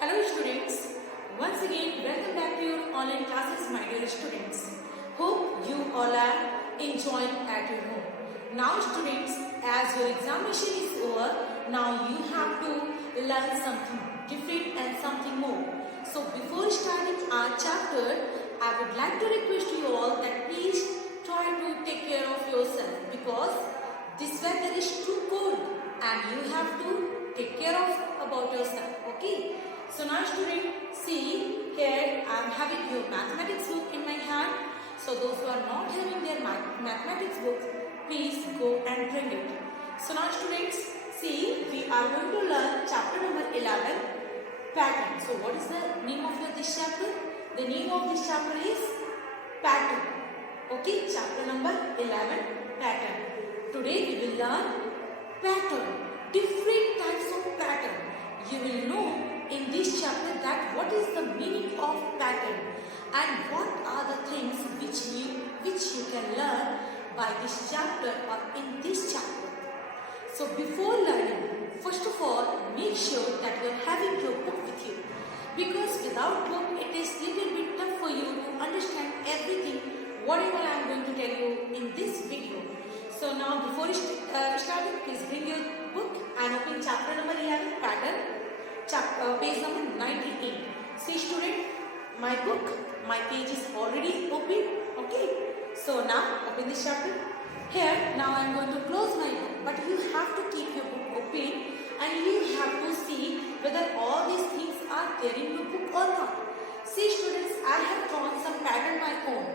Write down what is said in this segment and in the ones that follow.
Hello students, once again welcome back to your online classes my dear students. Hope you all are enjoying at your home. Now students, as your examination is over, now you have to learn something different and something more. So before starting our chapter, I would like to request you all that please try to take care of yourself because this weather is too cold and you have to take care of about yourself. Okay. So now student, see here I am having your mathematics book in my hand. So those who are not having their mathematics book, please go and bring it. So now students, see we are going to learn chapter number 11, pattern. So what is the name of this chapter? The name of this chapter is pattern. Okay, chapter number 11, pattern. Today we will learn pattern, different types of pattern. You will know in this chapter that what is the meaning of pattern and what are the things which you can learn by this chapter or in this chapter. So before learning, first of all, make sure that you are having your book with you because without book it is little bit tough for you to understand everything whatever I am going to tell you in this video. So now before starting, please bring your book and open chapter number 11, pattern. Page number 98. See student, my book, my page is already open. Okay. So now open this chapter. Here now I am going to close my book, but you have to keep your book open and you have to see whether all these things are there in your book or not. See students, I have drawn some pattern my own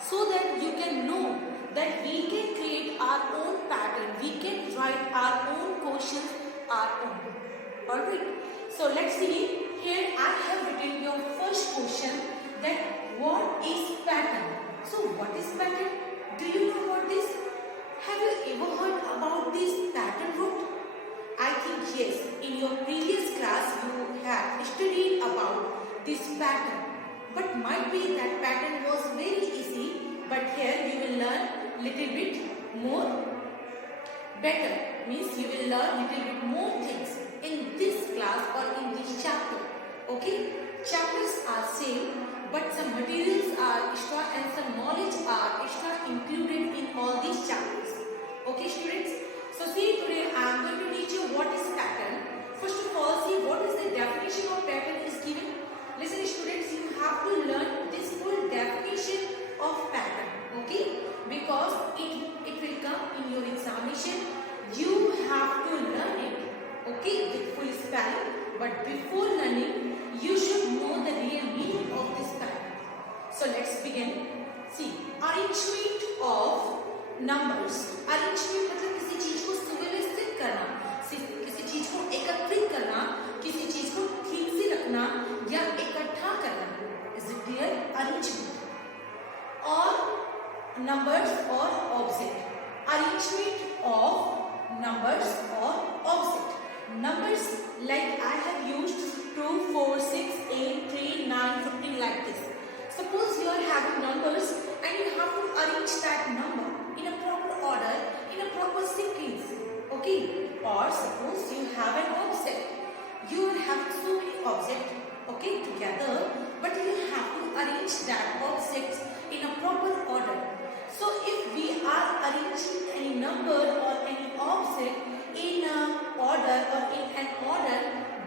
so that you can know that we can create our own pattern. We can write our own questions our own. Alright. So let's see, here I have written your first question that what is pattern? So what is pattern? Do you know about this? Have you ever heard about this pattern root? I think yes, in your previous class you have studied about this pattern. But might be that pattern was very easy, but here you will learn little bit more better. Means you will learn little bit more things in this class or in this chapter. Okay, chapters are same but some materials are extra and some knowledge are extra included in all these chapters. Okay students, so see today I am going to teach you what is pattern. First of all, see what is the definition of pattern is given. Listen students, you have to learn this full definition of pattern. Okay, because it will come in your examination. You have to learn it. Okay, with full spelling, but before learning, you should know the real meaning of this pattern. So let's begin. See, arrangement of numbers. Arrangement मतलब किसी चीज को सुव्यवस्थित करना, किसी चीज को एकत्रित करना, किसी चीज को ठीक से रखना या इकट्ठा करना. Is it clear? Arrangement. Or numbers or object. Arrangement of numbers or object. Numbers like I have used 2, 4, 6, 8, 3, 9, 15 like this. Suppose you are having numbers and you have to arrange that number in a proper order, in a proper sequence. Okay? Or suppose you have an object. You are having so many objects, okay, together, but you have to arrange that object in a proper order. So if we are arranging any number or any object in an order or in an order,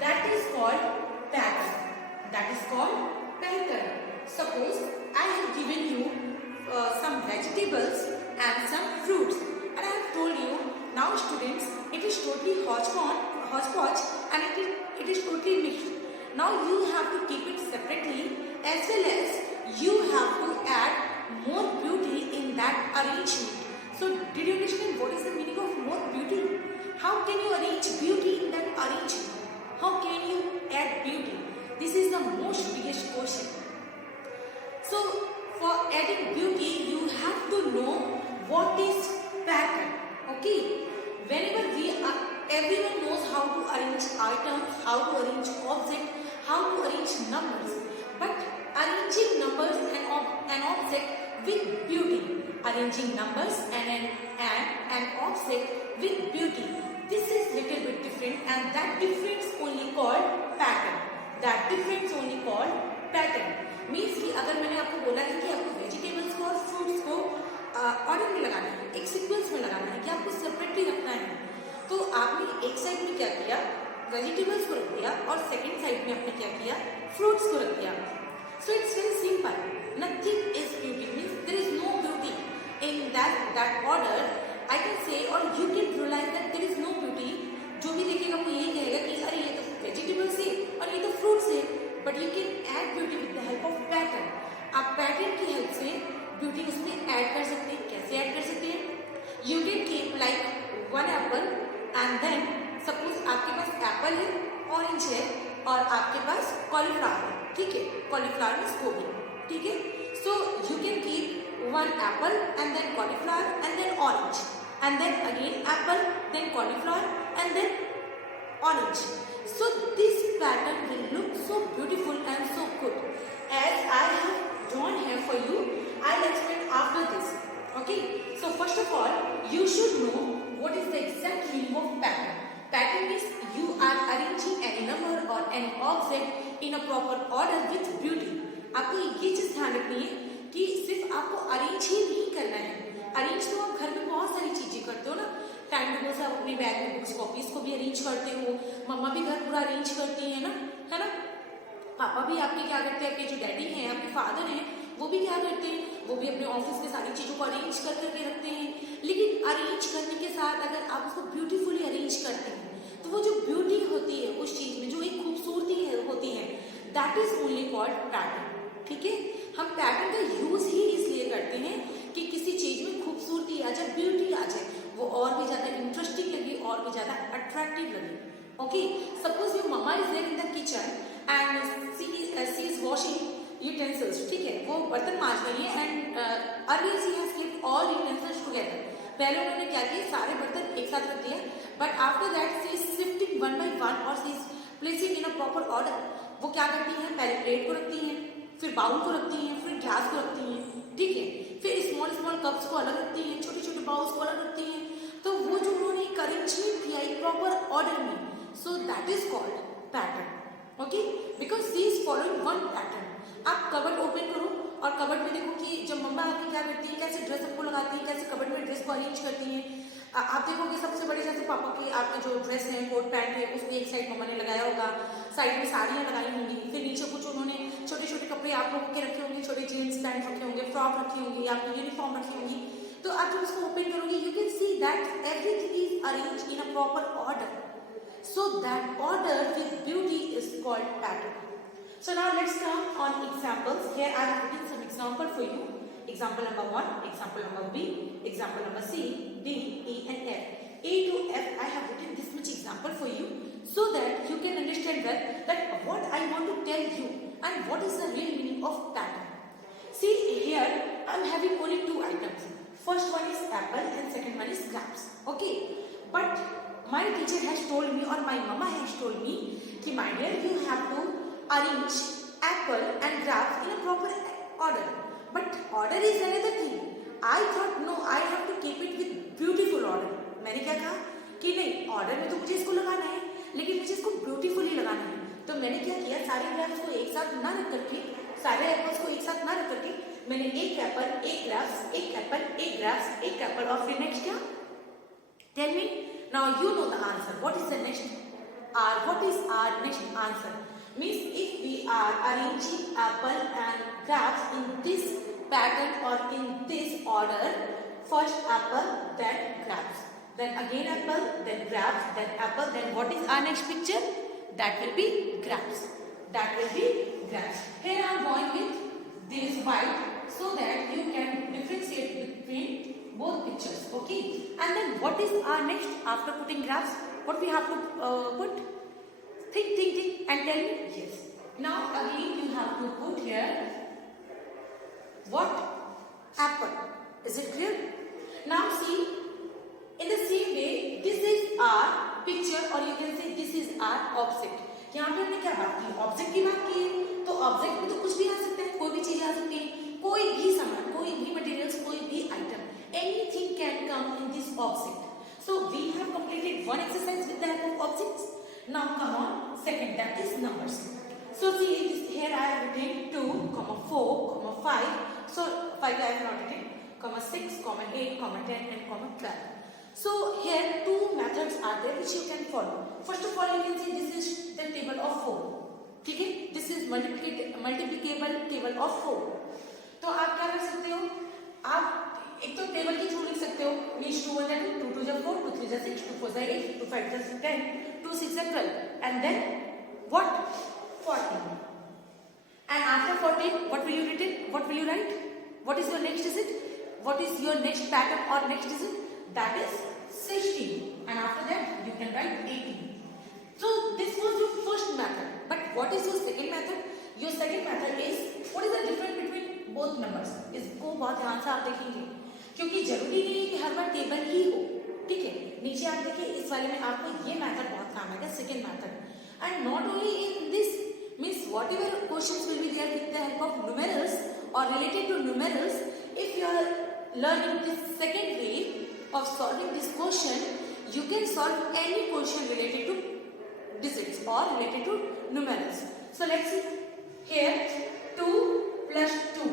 that is called pattern. That is called pattern. Suppose I have given you some vegetables and some fruits and I have told you now students it is totally hodgepodge and it is totally mixed. Now you have to keep it separately as well as you have to add more beauty in that arrangement. So did you understand what is the meaning of more beauty? How can you arrange beauty in that arrangement? How can you add beauty? This is the most biggest question. So for adding beauty, you have to know what is pattern. Okay. Whenever everyone knows how to arrange items, how to arrange objects, how to arrange numbers. But arranging numbers and an object with beauty. Arranging numbers and an object with beauty. This is little bit different and that difference only called pattern. That बोला है कि आपको vegetables को और fruits को order में लगाना है, एक सीक्वेंस में लगाना है, कि आपको सेपरेटली रखना है। तो आपने एक साइड में क्या किया, वेजिटेबल्स को रख दिया, और सेकेंड साइड में आपने क्या किया, फ्रूट्स को रख दिया। So it's very simple, nothing is beauty, means there is no beauty in that order. I can say और you can realise that there is no beauty. जो भी देखेगा वो यही कहेगा कि अरे ये तो वेजिटेबल्स है और ये तो फ्रूट्स है, but you can add beauty with the help of pattern. आप पैटर्न की हेल्प से ब्यूटी उसमें ऐड कर सकते हैं। कैसे ऐड कर सकते हैं, you can keep like one apple and then suppose आपके पास एप्पल है, ऑरेंज है, और आपके पास कॉलीफ्लावर है, ठीक है, कॉलीफ्लावर मीन्स गोभी, ठीक है। So you can keep one apple and then cauliflower and then orange, and then again apple, then cauliflower, and then orange. So this pattern will look so beautiful and so good. As I have drawn here for you, I'll explain after this. Okay. So first of all, you should know what is the exact meaning of pattern. Pattern means you are arranging any number or any object in a proper order with beauty. आपको ये चीज ध्यान रखनी है कि सिर्फ आपको arrange ही नहीं करना है। अरेंज तो आप घर में बहुत सारी चीजें करते हो ना, टाइम टेबल से आप अपने बैग में बुक्स कॉपीज को भी अरेंज करते हो, मम्मा भी घर पूरा अरेंज करती है ना, है ना। पापा भी आपके क्या करते हैं, आपके जो डैडी हैं, आपके फादर हैं, वो भी क्या करते हैं, वो भी अपने ऑफिस के सारी चीजों को अरेंज कर करके रखते हैं। लेकिन अरेंज करने के साथ अगर आप उसको ब्यूटीफुली अरेंज करते हैं तो वो जो ब्यूटी होती है उस चीज में, जो एक खूबसूरती होती है, that is only called pattern, ठीक है। हम पैटर्न का यूज ही इसलिए करते हैं कि किसी चीज में खूबसूरती आ जाए, ब्यूटी आ जाए, वो और भी ज्यादा इंटरेस्टिंग लगे, और भी ज्यादा अट्रैक्टिव लगे। Okay, suppose your mama is there in the kitchen and she is washing utensils, ठीक है, वो बर्तन मांज रही है and earlier she has kept all utensils together. पहले उन्होंने क्या किया, सारे बर्तन एक साथ रख दिए, but after that she is shifting one by one और she is placing in a proper order. वो क्या करती है, पहले प्लेट को रखती है, फिर बाउल को रखती हैं, फिर ग्लास को रखती हैं, ठीक है, फिर स्मॉल स्मॉल कप्स को अलग रखती हैं, छोटे छोटे बाउल्स को अलग रखती हैं। तो वो जो उन्होंने एक अरेंजमेंट किया एक प्रॉपर ऑर्डर में, so that is called pattern. Okay, because she is following one pattern. आप कबर्ड ओपन करो और कबर्ड में देखो कि जब मम्मा आपकी क्या करती है, कैसे ड्रेस आपको लगाती है, कैसे कबर्ड में ड्रेस को अरेंज करती हैं। आप देखोगे सबसे बड़ी, जैसे पापा की आपने जो ड्रेस है, कोट पैंट है, उसमें एक साइड मम्मा ने लगाया होगा, साइड में साड़ियाँ लगाई होंगी, फिर नीचे कुछ उन्होंने छोटे छोटे कपड़े आप लोग के रखे होंगे, छोटे जीन्स पैंट रखे होंगे, फ्रॉक रखी होंगी, आपकी यूनिफॉर्म रखी होंगी। तो आप जब उसको ओपन करोगे, you can see that everything is arrange in a proper order. So that order with beauty is called pattern. So now let's come on examples. Here I have written some example for you. Example number 1, example number B, example number C, D, E and F. A to F I have written this much example for you so that you can understand well that what I want to tell you and what is the real meaning of pattern. See here I am having only two items. First one is apple and second one is grapes. Okay, but my teacher has told me or my mama has told me कि my dear you have to arrange apple and grapes in a proper order. But order is another thing. I thought no, I have to keep it with beautiful order. मैंने क्या कहा कि नहीं, order में तो मुझे इसको लगाना है, लेकिन मुझे इसको ब्यूटीफुली लगाना है। तो मैंने क्या किया, सारे ग्राफ्स को एक साथ ना रख करके, सारे एप्पल्स को एक साथ ना रख करके, मैंने एक एप्पल, एक ग्राफ्स, एक एप्पल, एक ग्राफ्स, एक एप्पल, और फिर नेक्स्ट क्या, tell me now, you know the answer, what is the next R? What is our next answer? Means if we are arranging apple and grapes in this pattern or in this order, first apple, then grapes, then again apple, then grapes, then apple, then what is our next picture? That will be grapes. That will be grapes. Here I am going with this white so that you can differentiate between both pictures. Okay. And then what is our next after putting grapes? What we have to put? Think and tell me. Yes. Now again you have to put here what? Apple. Is it clear? Now see, in the same way, this is our picture or you can say this is our object. यहाँ पे हमने क्या बात की, object की बात की है। तो ऑब्जेक्ट में तो कुछ भी आ सकता है, कोई भी चीज आ सकती है, कोई भी सामान, कोई भी मटेरियल्स, कोई भी item, anything can come in this object. So we have completed one exercise with the help of objects. Now come on, second, that is numbers. So see this, here I have written 2, 4, 5. So 5 I have not written, comma 6, comma 8, comma 10 and comma 12. So here two methods are there which you can follow. First of all you can see this is the table of 4. ठीक है, this is multiplicable table of 4. तो आप क्या कर सकते हो, आप एक तो टेबल के थ्रू लिख सकते हो, means 2 1 2, 2 2 4, 2 3 6, 2 4 8, 2 5 10, 2 6 12, and then what? 14. And after 14, what will you write? What will you write? What is your next digit? What is your next pattern or next digit? That is 16. And after that, you can write 18. So this was your first method. But what is your second method? Your second method is, what is the difference between both numbers? इसको बहुत ध्यान से आप देखेंगे, क्योंकि जरूरी नहीं है कि हर बार टेबल ही हो. ठीक है, नीचे आप देखिए इस वाले में आपको ये मेथड बहुत काम आएगा, second method. And not only in this, means whatever questions will be there with the help of numerals or related to numerals, if you are learning this second way of solving this question, you can solve any question related to digits or related to numerals. So let's see here, 2 plus 2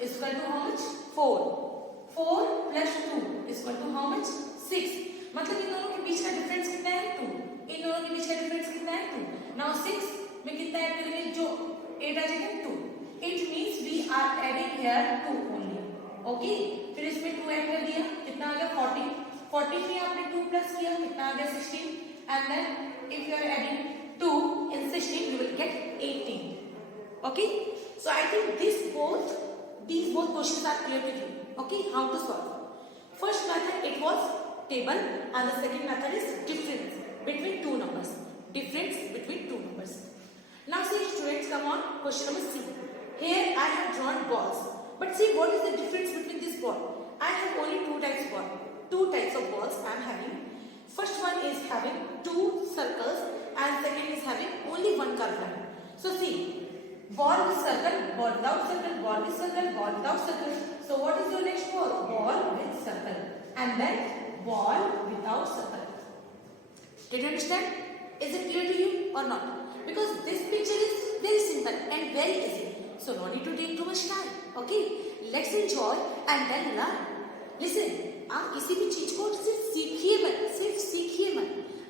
is equal to how much? 4. 4 plus 2 is equal to how much? 6. मतलब इन दोनों के बीच का difference कितना है? 2. इन दोनों के बीच का difference कितना है? 2. Now 6 में कितना ऐड करेंगे? जो 8 आ जाएगा 2. It means we are adding here 2 only. Okay? फिर इसमें 2 ऐड कर दिया, कितना आ गया? 14. 14 में आपने 2 प्लस किया, कितना आ गया? 16. And then if you are adding 2 in 16, you will get 18. Okay? So I think these both questions are clear to you. Okay? How to solve? First method it was table, and the second method is difference between two numbers. Difference between two numbers. Now see students, come on, question number C. Here I have drawn balls, but see what is the difference between this ball? I have only two types of balls I am having. First one is having two circles and second is having only one curved line. So see, ball with circle, ball without circle, ball with circle, ball without circle. So what is your next ball? Ball with circle, and then ball without circle. Did you understand? Is it clear to you or not? Because this picture is very simple and very easy. So no need to take too much time. Okay? Let's enjoy and then learn. Listen, आप किसी भी चीज को सिर्फ सीखिए मत,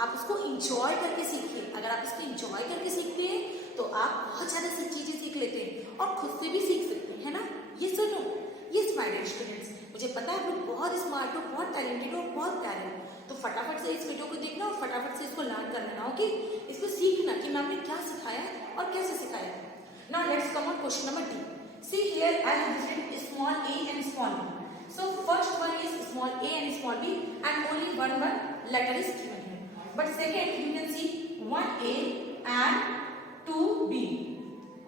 आप उसको enjoy करके सीखिए. अगर आप इसको enjoy करके सीखते हैं तो आप बहुत सारे से चीजें सीख लेते हैं और खुद से भी सीख सकते हैं, है ना? ये सुनो, yes my dear students, मुझे पता है आप लोग बहुत स्मार्ट हो, बहुत टैलेंटेड हो, बहुत प्यारे हो. तो फटाफट से इस वीडियो को देखना और फटाफट से इसको लर्न कर लेना. ओके? इसको सीखना कि मैम ने क्या सिखाया और कैसे सिखाया. Now let's come on question number D. See here I have written small a and small b. So first one is small a and small b and only one letter is given here. But second you can see 1a and 2b.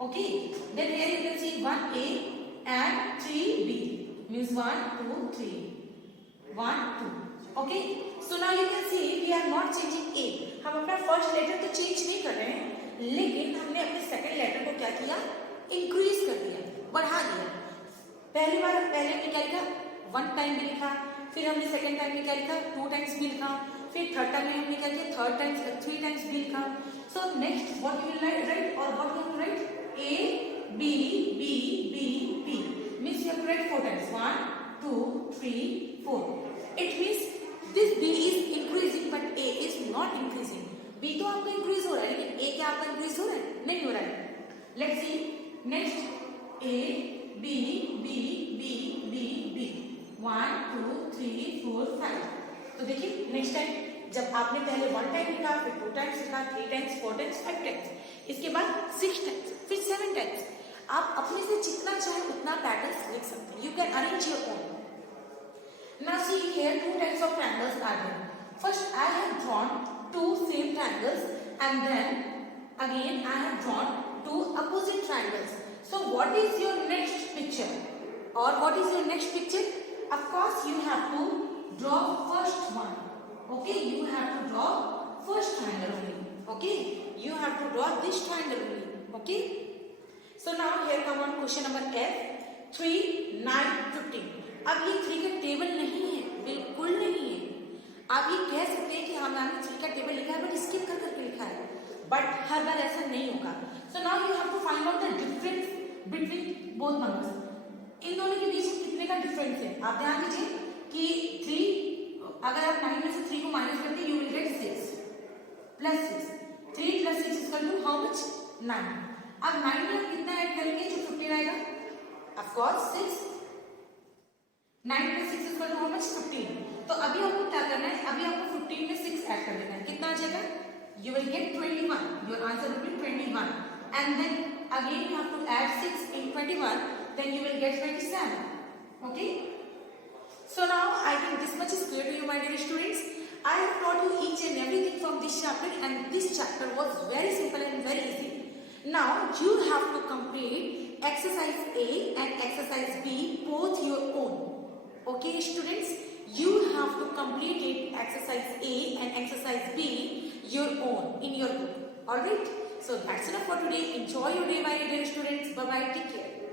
Okay? Then here you can see 1a and 3b. Means 1 2 3. 1 2. Okay? So now you can see we are not changing a. हम अपना first letter तो change नहीं कर रहे हैं, लेकिन हमने अपने सेकंड लेटर को क्या किया? इंक्रीज कर दिया, बढ़ा दिया. पहले हमने क्या लिखा? 1 टाइम भी लिखा, फिर हमने सेकंड टाइम में क्या लिखा? 2 टाइम्स भी लिखा, फिर थर्ड टाइम में हमने क्या किया? 3 टाइम्स भी लिखा. So next what you will write और what you will write? a b b b b means you have to write 4 times. 1 2 3 4. It means this b is increasing but a is not increasing. b तो आपका increase हो रहा है, लेकिन a क्या आपका increase हो रहा है? नहीं हो रहा है. Let's see next a b b b b b 1 2 3 4 5. तो देखिए नेक्स्ट टाइम जब आपने पहले 1 टाइम लिखा, फिर 2 टाइम्स लिखा, 3 टाइम्स 4 टाइम्स 5 टाइम्स, इसके बाद 6 टाइम्स, फिर 7 टाइम्स. आप अपने से जितना चाहे उतना पैटर्न्स लिख सकते हैं. You can arrange your own. Now see here 2 types of triangles are there. First I have drawn 2 same triangles and then again I have drawn 2 opposite triangles. So what is your next picture? Or what is your next picture? Of course you have to draw first one. Okay, you have to draw first triangle only. Okay, you have to draw this triangle only. Okay. So now here come on question number F. 3 9 15. अब ये 3 का table नहीं है, बिल्कुल नहीं है. आप ये कह सकते हैं कि हमने 3 का टेबल लिखा है बट स्किप कर करके लिखा है, बट हर बार ऐसा नहीं होगा. So now you have to find out the difference between both numbers. इन दोनों के बीच कितने का डिफरेंस है? आप ध्यान दीजिए कि 3, अगर आप 9 में से 3 को माइनस करते you will get 6 plus 6, 3 plus 6 equal to how much? 9। अब 9 में आप कितना ऐड करेंगे जो 15 आएगा? Of course 6। 9 plus 6 equal to how much? 15। तो अभी आपको क्या करना है? अभी आपको 15 में 6 ऐड कर देना है। कितना आ जाएगा? You will get 21. Your answer will be 21. And then again you have to add 6 in 21. Then you will get 27. Okay? So now I think this much is clear to you, my dear students. I have taught you each and everything from this chapter, and this chapter was very simple and very easy. Now you have to complete exercise A and exercise B both your own. Okay, students? You have to complete it, exercise A and exercise B, your own in your book. Alright? So that's enough for today. Enjoy your day, my dear students. Bye bye. Take care.